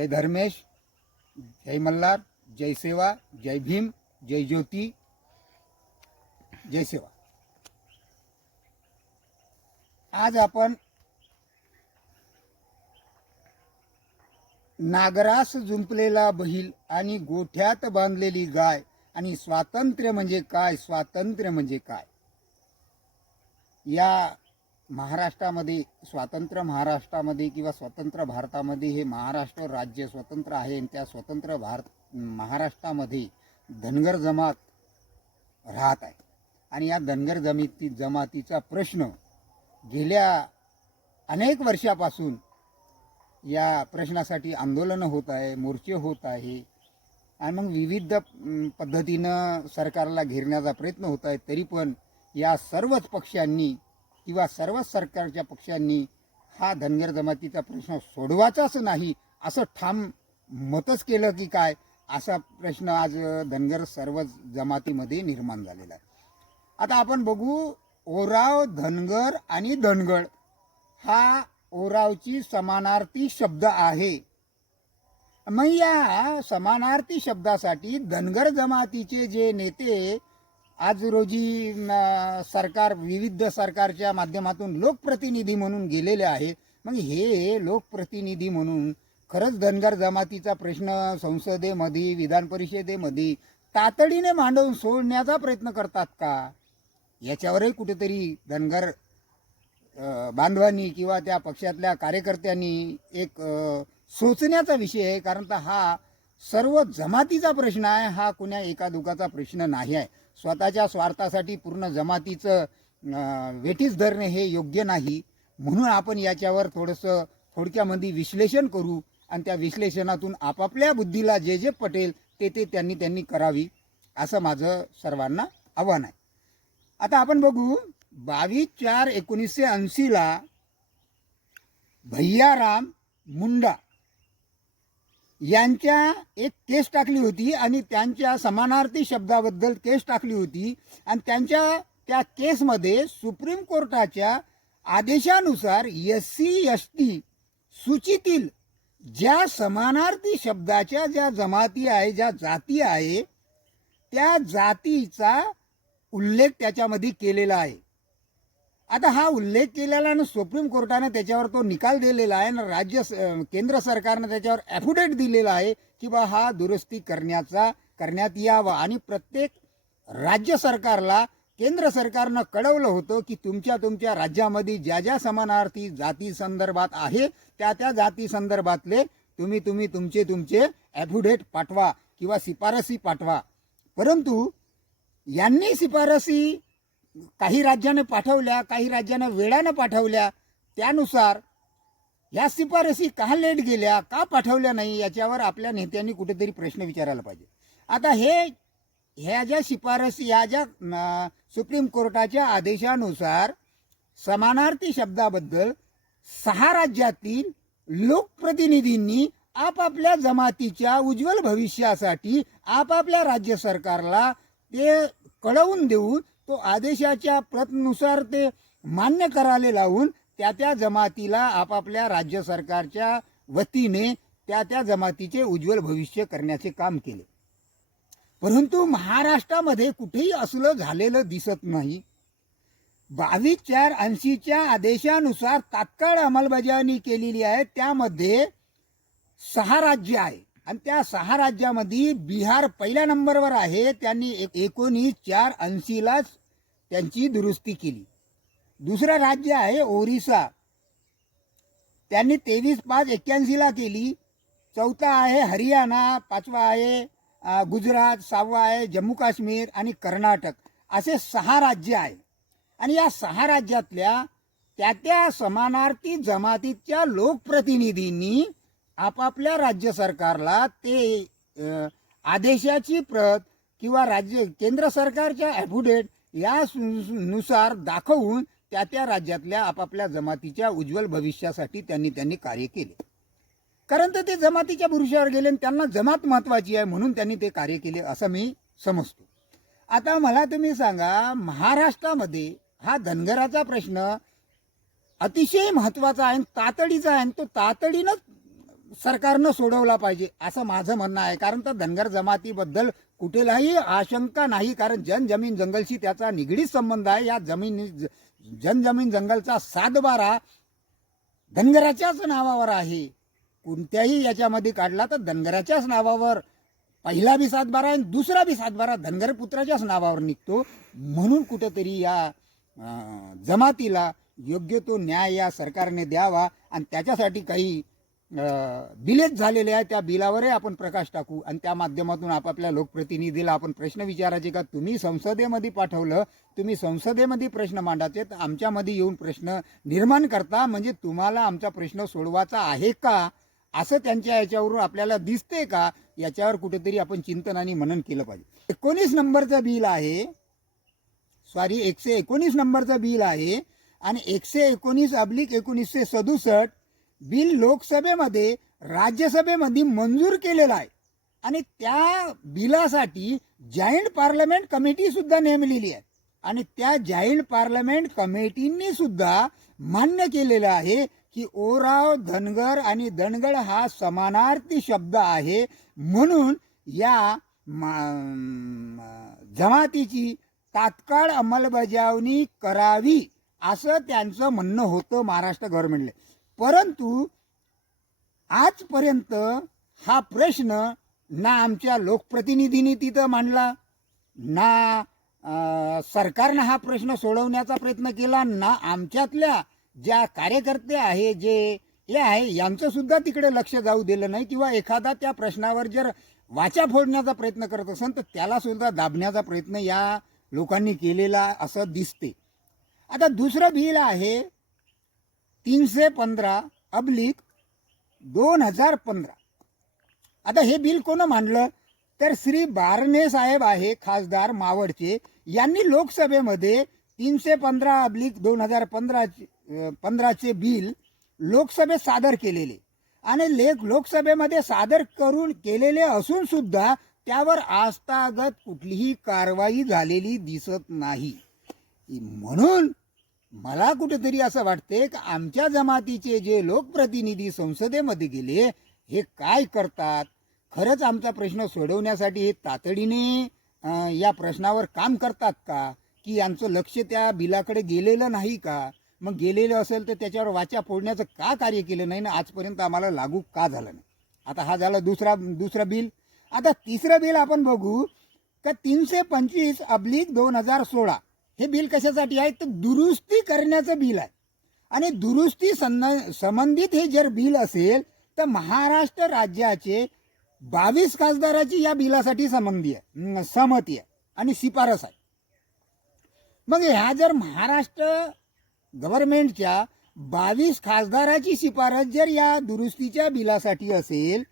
जय धर्मेश, जय मल्हार, जय सेवा, जय भीम, जय ज्योती, जय सेवा। आज आपण नागरास जुंपलेला बैल आणि गोठ्यात बांधलेली गाय आणि स्वातंत्र्य म्हणजे काय, स्वातंत्र्य म्हणजे काय, या महाराष्ट्रामध्ये, स्वतंत्र महाराष्ट्रामध्ये किंवा स्वतंत्र भारतामध्ये हे महाराष्ट्र राज्य स्वतंत्र आहे आणि त्या स्वतंत्र महाराष्ट्रामध्ये धनगर जमात राहत आहे आणि या धनगर जमातीचा प्रश्न गेल्या अनेक वर्षापासून या प्रश्नासाठी आंदोलन होत आहे, मोर्चे होत आहे आणि मग विविध पद्धतीनं सरकारला घेरण्याचा प्रयत्न होत आहे। तरी पण या सर्वच पक्षांनी किंवा सर्वच सरकारच्या पक्षांनी हा धनगर जमातीचा प्रश्न सोडवायचाच नाही असं ठाम मतच केलं की काय, असा प्रश्न आज धनगर सर्व जमातीमध्ये निर्माण झालेला आहे। आता आपण बघू, ओराव, धनगर आणि धनगड हा ओरावची समानार्थी शब्द आहे। मग या समानार्थी शब्दासाठी धनगर जमातीचे जे नेते आज रोजी सरकार, विविध सरकारच्या माध्यमातून लोकप्रतिनिधी म्हणून गेलेले आहेत, मग हे लोकप्रतिनिधी म्हणून खरंच धनगर जमातीचा प्रश्न संसदेमध्ये, विधान परिषदेमध्ये तातडीने मांडून सोडण्याचा प्रयत्न करतात का, याच्यावरही कुठेतरी धनगर बांधवांनी किंवा त्या पक्षातल्या कार्यकर्त्यांनी एक सोचण्याचा विषय आहे। कारण हा सर्व जमातीचा प्रश्न आहे, हा कुण्या एका दुखाचा प्रश्न नाही आहे। स्वतःच्या स्वार्थासाठी पूर्ण जमातीचं वेठीस धरणे हे योग्य नाही, म्हणून आपण याच्यावर थोडंसं थोडक्यामध्ये विश्लेषण करू आणि त्या विश्लेषणातून आपापल्या बुद्धीला जे जे पटेल ते त्यांनी करावी, असं माझं सर्वांना आव्हान आहे। आता आपण बघू, 22/4/1980 भैयाराम मुंडा यांच्या एक केस टाकली होती आणि त्यांच्या समानार्थी शब्दाबद्दल केस टाकली होती आणि त्यांच्या त्या केसमध्ये सुप्रीम कोर्टाच्या आदेशानुसार SC ST सूचीतील ज्या समानार्थी शब्दाच्या ज्या जमाती आहे, ज्या जाती आहे, त्या जातीचा उल्लेख त्याच्यामध्ये केलेला आहे। आता हा उल्लेख केलेला आणि सुप्रीम कोर्टाने त्याच्यावर तो निकाल दिलेला आहे आणि केंद्र सरकारने त्याच्यावर ॲफिडेविट दिलेला आहे की बा हा दुरुस्ती करण्यात यावा आणि प्रत्येक राज्य सरकारला केंद्र सरकारनं कळवलं होतं की तुमच्या राज्यामध्ये ज्या ज्या समानार्थी जाती संदर्भात आहे त्या जाती संदर्भातले तुम्ही तुमचे ॲफिडेविट पाठवा किंवा शिफारसी पाठवा। परंतु यांनी शिफारसी काही राज्याने पाठवल्या, काही राज्याने वेळानं पाठवल्या, त्यानुसार या शिफारसी का लेट गेल्या, का पाठवल्या नाही, याच्यावर आपल्या नेत्यांनी कुठेतरी प्रश्न विचारायला पाहिजे। आता ह्या ज्या शिफारसी, ह्या ज्या सुप्रीम कोर्टाच्या आदेशानुसार समानार्थी शब्दाबद्दल 6 राज्यातील लोकप्रतिनिधींनी आपापल्या जमातीच्या उज्ज्वल भविष्यासाठी आपापल्या राज्य सरकारला ते कळवून देऊन तो आदेशाच्या प्रतनुसार ते मान्य करायला लावून त्या जमातीला आपापल्या राज्य सरकारच्या वतीने त्या जमातीचे उज्ज्वल भविष्य करण्याचे काम केले। परंतु महाराष्ट्रामध्ये कुठेही असलं झालेलं दिसत नाही। 22/4/80च्या आदेशानुसार तात्काळ अंमलबजावणी केलेली आहे, त्यामध्ये 6 राज्य आहे आणि त्या 6 राज्यामध्ये बिहार पहिल्या नंबरवर आहे। त्यांनी 19/4/80लाच त्यांची दुरुस्ती केली। दुसरं राज्य आहे ओरिसा, त्यांनी 23/5/81ला केली। चौथा आहे हरियाणा, 5वा आहे गुजरात, 6वा आहे जम्मू काश्मीर आणि कर्नाटक, असे 6 राज्य आहे। आणि या 6 राज्यातल्या त्या समानार्थी जमातीच्या लोकप्रतिनिधींनी आपापल्या राज्य सरकारला ते आदेशाची प्रत किंवा केंद्र सरकारच्या ॲफिडेविट या नुसार दाखवून त्या राज्यातल्या आपापल्या जमातीच्या उज्ज्वल भविष्यासाठी त्यांनी कार्य केले। कारण ते जमातीच्या भरोश्यावर गेले आणि त्यांना जमात महत्वाची आहे म्हणून त्यांनी ते कार्य केले असं मी समजतो। आता मला तुम्ही सांगा, महाराष्ट्रामध्ये हा धनगराचा प्रश्न अतिशय महत्त्वाचा आहे, तातडीचा आहे, तो तातडीनं सरकारनं सोडवला पाहिजे असं माझं म्हणणं आहे. कारण तर धनगर जमातीबद्दल कुठेलाही आशंका नाही, कारण जमीन जंगलशी त्याचा निगडीत संबंध आहे. या जमीन जंगलचा 7/12 धनगराच्याच नावावर आहे. कोणत्याही याच्यामध्ये काढला तर धनगराच्याच नावावर पहिला बी 7/12 आणि दुसरा बी 7/12 धनगर पुत्राच्याच नावावर निघतो. म्हणून कुठंतरी या जमातीला योग्य तो न्याय या सरकारने द्यावा आणि त्याच्यासाठी काही बिलेच झालेले आहे, त्या बिलावरही आपण प्रकाश टाकू आणि त्या माध्यमातून आपापल्या लोकप्रतिनिधीला आपण प्रश्न विचारायचे का तुम्ही संसदेमध्ये पाठवलं, तुम्ही संसदेमध्ये प्रश्न मांडायचे तर आमच्यामध्ये येऊन प्रश्न निर्माण करता, म्हणजे तुम्हाला आमचा प्रश्न सोडवायचा आहे का असं त्यांच्या याच्यावरून आपल्याला दिसते का, याच्यावर कुठेतरी आपण चिंतन आणि मनन केलं पाहिजे. 19 नंबरचं बिल आहे, 119 नंबरचं बिल आहे आणि 119/1967 बिल लोकसभेमध्ये राज्यसभेमध्ये मंजूर केलेलं आहे आणि त्या बिलासाठी जॉईंट पार्लमेंट कमिटी सुद्धा नेमलेली आहे आणि त्या जॉईंट पार्लमेंट कमिटींनी सुद्धा मान्य केलेलं आहे की ओराव, धनगर आणि दणगड हा समानार्थी शब्द आहे, म्हणून या जमातीची तात्काळ अंमलबजावणी करावी असं त्यांचं म्हणणं होतं महाराष्ट्र गव्हर्नमेंटले. परंतु आजपर्यंत हा प्रश्न ना आमच्या लोकप्रतिनिधींनी तिथं मांडला, ना सरकारनं हा प्रश्न सोडवण्याचा प्रयत्न केला, ना आमच्यातल्या ज्या कार्यकर्ते आहे जे हे आहे यांचं सुद्धा तिकडे लक्ष जाऊ दिलं नाही, किंवा एखादा त्या प्रश्नावर जर वाचा फोडण्याचा प्रयत्न करत असेल तर त्याला सुद्धा दाबण्याचा प्रयत्न या लोकांनी केलेला असं दिसते. आता दुसरं बिल आहे 315/2015. आता हे बिल कोण मांडलं तर श्री बारणे साहेब आहे, खासदार मावळचे, यांनी लोकसभेमध्ये 315/2015 बिल लोकसभेत सादर केलेले आणि लोकसभेमध्ये सादर करून केलेले असून सुद्धा त्यावर आस्थागत कुठलीही कारवाई झालेली दिसत नाही. म्हणून मला कुठेतरी असं वाटते की आमच्या जमातीचे जे लोकप्रतिनिधी संसदेमध्ये गेले हे काय करतात, खरंच आमचा प्रश्न सोडवण्यासाठी हे तातडीने या प्रश्नावर काम करतात का, की यांचं लक्ष त्या बिलाकडे गेलेलं नाही का, मग गेलेलं असेल तर त्याच्यावर वाचा फोडण्याचं का कार्य केलं नाही ना आजपर्यंत आम्हाला लागू का झालं नाही. आता हा झाला दुसरा बिल. आता तिसरं बिल आपण बघू का 325/2016. हे बिल कशासाठी आहे तर दुरुस्ती करण्याचं बिल आहे आणि दुरुस्ती संबंधित हे जर बिल असेल तर महाराष्ट्र राज्याचे 22 खासदाराची या बिलासाठी सहमती आहे आणि शिफारस आहे. मग ह्या जर महाराष्ट्र गव्हर्नमेंटच्या 22 खासदाराची शिफारस जर या दुरुस्तीच्या बिलासाठी असेल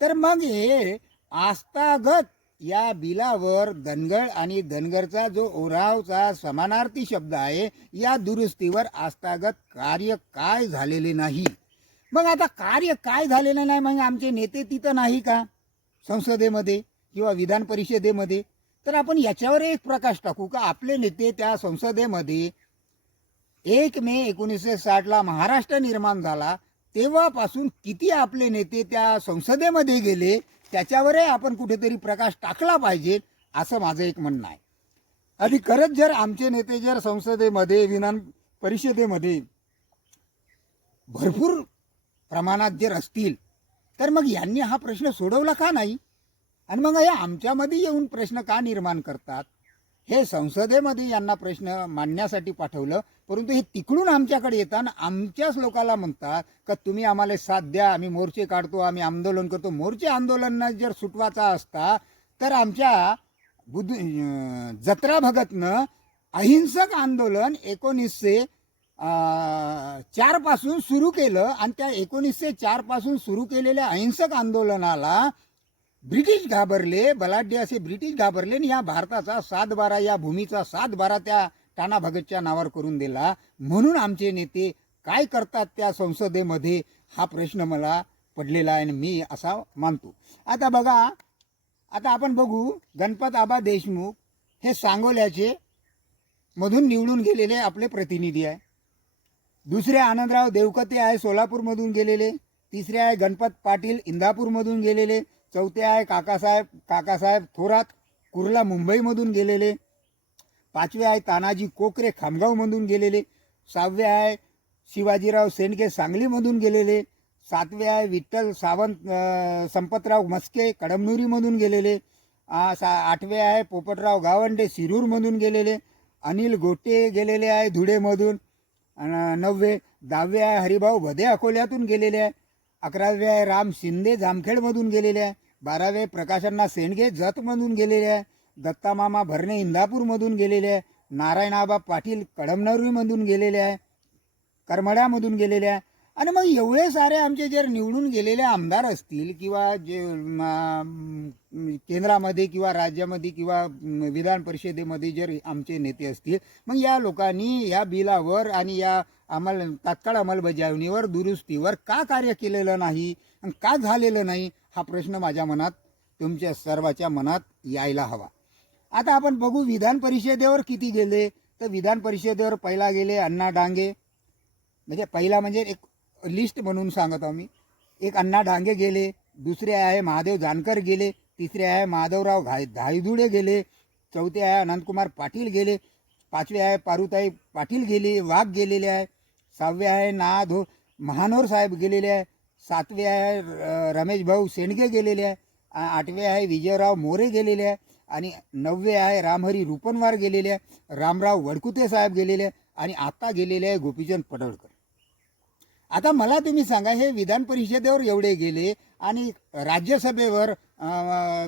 तर मग हे आस्थागत या बिलावर धनगर आणि धनगरचा जो ओरावचा समानार्थी शब्द आहे या दुरुस्तीवर आस्थागत कार्य काय झालेले नाही. मग आता कार्य काय झालेलं नाही मग आमचे नेते तिथं नाही का संसदेमध्ये किंवा विधान परिषदेमध्ये, तर आपण याच्यावर एक प्रकाश टाकू का आपले नेते त्या संसदेमध्ये 1 मे 1960 महाराष्ट्र निर्माण झाला तेव्हापासून किती आपले नेते त्या संसदेमध्ये गेले त्याच्यावरही आपण कुठेतरी प्रकाश टाकला पाहिजे असं माझं एक म्हणणं आहे. आणि खरंच जर आमचे नेते जर संसदेमध्ये विधान परिषदेमध्ये भरपूर प्रमाणात जर असतील तर मग यांनी हा प्रश्न सोडवला का नाही आणि मग हे आमच्यामध्ये येऊन प्रश्न का निर्माण करतात. हे संसदेमध्ये यांना प्रश्न मांडण्यासाठी पाठवलं, परंतु हे तिकडून आमच्याकडे येताना आमच्याच लोकांना म्हणतात का तुम्ही आम्हाला साथ द्या, आम्ही मोर्चे काढतो, आम्ही आंदोलन करतो. मोर्चे आंदोलनात जर सुटवाचा असता तर आमच्या जत्रा भगतनं अहिंसक आंदोलन 1904 पासून सुरू केलं आणि त्या 1904 पासून सुरू केलेल्या अहिंसक आंदोलनाला ब्रिटिश घाबरले, बलाढ्य असे ब्रिटिश घाबरले आणि या भारताचा 7/12 या भूमीचा 7/12 त्या टाना भगतच्या नावावर करून दिला. म्हणून आमचे नेते काय करतात त्या संसदेमध्ये हा प्रश्न मला पडलेला आहे आणि मी असा मानतो. आता बघा, आता आपण बघू गणपत आबा देशमुख हे सांगोल्याचे मधून निवडून गेलेले आपले प्रतिनिधी आहे. दुसरे आनंदराव देवकते आहे सोलापूरमधून गेलेले, तिसरे आहे गणपत पाटील इंदापूरमधून गेलेले, चौथे आहे काकासाहेब थोरात कुर्ला मुंबईमधून गेलेले, पाचवे आहे तानाजी कोकरे खामगावमधून गेलेले, सहावे आहे शिवाजीराव सेंडके सांगलीमधून गेलेले, सातवे आहे विठ्ठल सावंत संपतराव मस्के कडमनुरीमधून गेलेले, आठवे आहे पोपटराव गावंडे शिरूरमधून गेलेले, अनिल गोटे गेलेले आहे धुळेमधून, 9वे 10वे आहे हरिभाऊ भदे अकोल्यातून गेलेले आहे, 11वे आहे राम शिंदे जामखेडमधून गेलेले आहे, 12वे प्रकाशण्णा सेंडगे जतमधून गेलेले आहे, दत्तामामा भरणे इंदापूरमधून गेलेले आहे, नारायणाबा पाटील कडमनगरीमधून गेलेले आहे, करमड्यामधून गेलेले आहे. आणि मग एवढे सारे आमचे जर निवडून गेलेले आमदार असतील किंवा जे केंद्रामध्ये किंवा राज्यामध्ये किंवा विधान परिषदेमध्ये जर आमचे नेते असतील, मग या लोकांनी या बिलावर आणि या तात्काळ अंमलबजावणीवर दुरुस्तीवर का कार्य केलेलं नाही, का झालेलं नाही, हा प्रश्न माझ्या मनात तुमच्या सर्वांच्या मनात यायला हवा. आता आपण बघू विधान परिषदेवर किती गेले. तर विधान परिषदेवर पहिला गेले अण्णा डांगे, म्हणजे पहिला म्हणजे एक लिस्ट म्हणून सांगत आम्ही. एक अण्णा डांगे गेले, दुसरे आहे महादेव जानकर गेले, तिसरे आहे माधवराव धायदुडे गेले, चौथे आहे अनंतकुमार पाटील गेले, पाचवे आहे पारुताई पाटील गेले वाघ गेलेले आहे, सहावे आहे महानोर साहेब गेलेले आहे, सातवे आहे रमेश भाऊ सेंडगे गेलेले आहे, आठवे आहे विजयराव मोरे गेलेले आहे आणि 9वे आहे रामहरी रुपनवार गेलेले आहे, रामराव वडकुते साहेब गेलेले आहे आणि आता गेलेले आहे गोपीचंद पडळकर. आता मला तुम्ही सांगा, हे विधान परिषदेवर एवढे गेले आणि राज्यसभेवर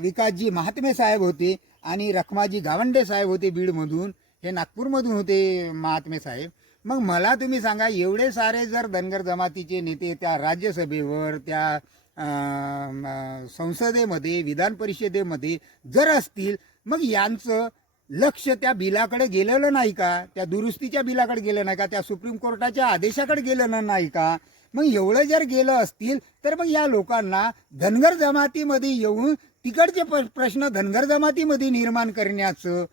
विकासजी महात्मे साहेब होते आणि रखमाजी गावंडे साहेब होते बीडमधून, हे नागपूरमधून होते महात्मे साहेब. मग मला तुम्ही सांगा, एवढे सारे जर धनगर जमातीचे नेते त्या राज्यसभेवर त्या संसदेमध्ये विधान परिषदेमध्ये जर असतील, मग यांचं लक्ष त्या बिलाकडे गेलेलं नाही का, त्या दुरुस्तीच्या बिलाकडे गेलं नाही का, त्या सुप्रीम कोर्टाच्या आदेशाकडे गेलं नाही का. मग एवढं जर गेलं असतील तर मग या लोकांना धनगर जमातीमध्ये येऊन तिकडचे प्रश्न धनगर जमातीमध्ये निर्माण करण्याचं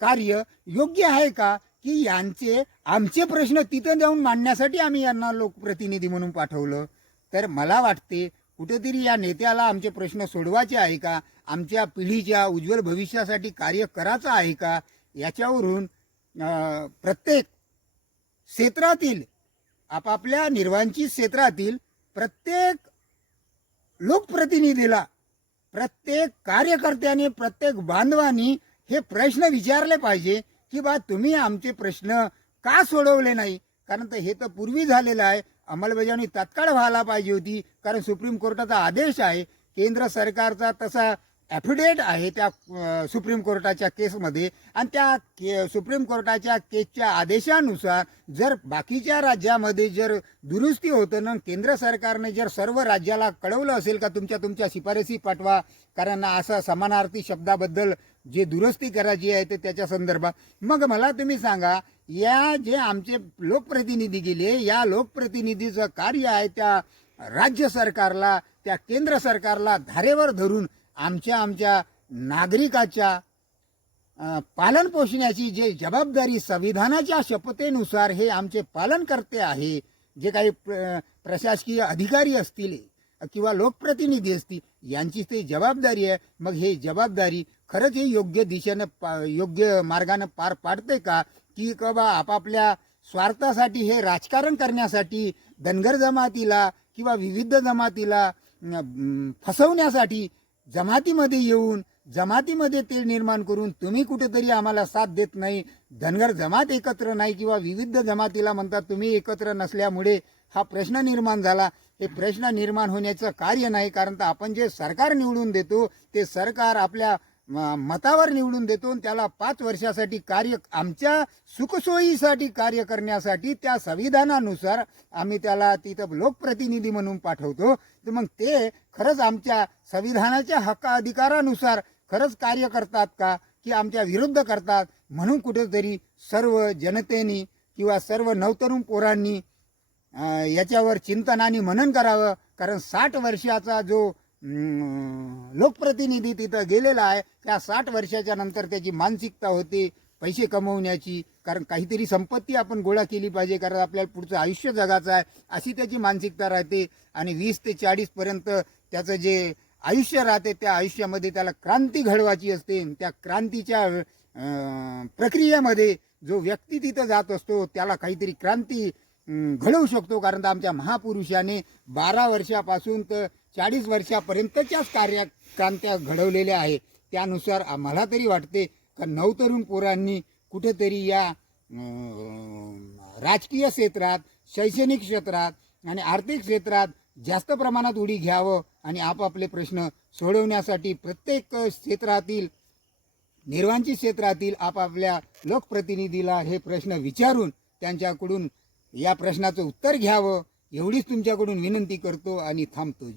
कार्य योग्य आहे का, की यांचे आमचे प्रश्न तिथं जाऊन मांडण्यासाठी आम्ही यांना लोकप्रतिनिधी म्हणून पाठवलं. तर मला वाटते कुठेतरी या नेत्याला आमचे प्रश्न सोडवायचे आहे का, आमच्या पिढीच्या उज्ज्वल भविष्यासाठी कार्य करायचं आहे का, याच्यावरून प्रत्येक क्षेत्रातील आपापल्या निर्वांचित क्षेत्रातील प्रत्येक लोकप्रतिनिधीला, प्रत्येक कार्यकर्त्याने, प्रत्येक बांधवांनी हे प्रश्न विचारले पाहिजे की बा तुम्ही आमचे प्रश्न का सोडवले नाही. कारण हे तर पूर्वी झालेलं आहे, अंमलबजावणी तात्काळ व्हायला पाहिजे होती. कारण सुप्रीम कोर्टाचा आदेश आहे, केंद्र सरकारचा तसा ॲफिडेविट आहे त्या सुप्रीम कोर्टाच्या केसमध्ये आणि त्या सुप्रीम कोर्टाच्या केसच्या आदेशानुसार जर बाकीच्या राज्यामध्ये जर दुरुस्ती होतं ना, केंद्र सरकारने जर सर्व राज्याला कळवलं असेल का तुमच्या शिफारसी पाठवा, कारण असं समानार्थी शब्दाबद्दल जे दुरुस्ती करायची आहे ते त्याच्या संदर्भात, मग मला तुम्ही सांगा, या जे आमचे लोकप्रतिनिधी गेले, या लोकप्रतिनिधीचं कार्य आहे त्या राज्य सरकारला, त्या केंद्र सरकारला धारेवर धरून आमच्या नागरिकाच्या पालन पोषण्याची जे जबाबदारी संविधानाच्या शपथेनुसार हे आमचे पालन करते आहे, जे काही प्रशासकीय अधिकारी असतील किंवा लोकप्रतिनिधी असतील, यांची ते जबाबदारी आहे. मग हे जबाबदारी खरंच हे योग्य दिशेनं योग्य मार्गानं पार पाडते का, की बा आपापल्या स्वार्थासाठी हे राजकारण करण्यासाठी धनगर जमातीला किंवा विविध जमातीला फसवण्यासाठी जमातीमध्ये येऊन जमातीमध्ये तेढ निर्माण करून तुम्ही कुठेतरी आम्हाला साथ देत नाही, धनगर जमात एकत्र नाही किंवा विविध जमातीला म्हणतात तुम्ही एकत्र नसल्यामुळे हा प्रश्न निर्माण झाला. हे प्रश्न निर्माण होण्याचं कार्य नाही, कारण तर आपण जे सरकार निवडून देतो ते सरकार आपल्या मतावर निवडून देतो, त्याला 5 वर्षासाठी कार्य आमच्या सुखसोयीसाठी कार्य करण्यासाठी त्या संविधानानुसार आम्ही त्याला तिथं लोकप्रतिनिधी म्हणून पाठवतो. तर मग ते खरंच आमच्या संविधानाच्या हक्क अधिकारानुसार खरंच कार्य करतात का, की आमच्या विरुद्ध करतात. म्हणून कुठेतरी सर्व जनतेने किंवा सर्व नवतरुण पोरांनी याच्यावर चिंतन आणि मनन करावं. कारण 60 वर्षाचा जो लोकप्रतिनिधी तिथं गेलेला आहे, त्या 60 वर्षाच्या नंतर त्याची मानसिकता होती, पैसे कमवण्याची, कारण काहीतरी संपत्ती आपण गोळा केली पाहिजे, कारण आपल्याला पुढचं आयुष्य जगाचं आहे अशी त्याची मानसिकता राहते. आणि 20 ते 40पर्यंत त्याचं जे आयुष्य राहते त्या आयुष्यामध्ये त्याला क्रांती घडवायची असते. त्या क्रांतीच्या प्रक्रियेमध्ये जो व्यक्ती तिथं जात असतो त्याला काहीतरी क्रांती घडवू शकतो. कारण आमच्या महापुरुषाने 12 वर्षापासून तर 40 वर्षापर्यंतच्याच क्रांत्या घडवलेल्या आहे. त्यानुसार आम्हाला तरी वाटते का नवतरुण पोरांनी कुठेतरी या राजकीय क्षेत्रात, शैक्षणिक क्षेत्रात आणि आर्थिक क्षेत्रात जास्त प्रमाणात उडी घ्यावं आणि आपापले प्रश्न सोडवण्यासाठी प्रत्येक क्षेत्रातील, निर्वांचित क्षेत्रातील आपापल्या लोकप्रतिनिधीला हे प्रश्न विचारून त्यांच्याकडून या प्रश्नाचं उत्तर घ्यावं, एवढीच तुमच्याकडून विनंती करतो आणि थांबतो.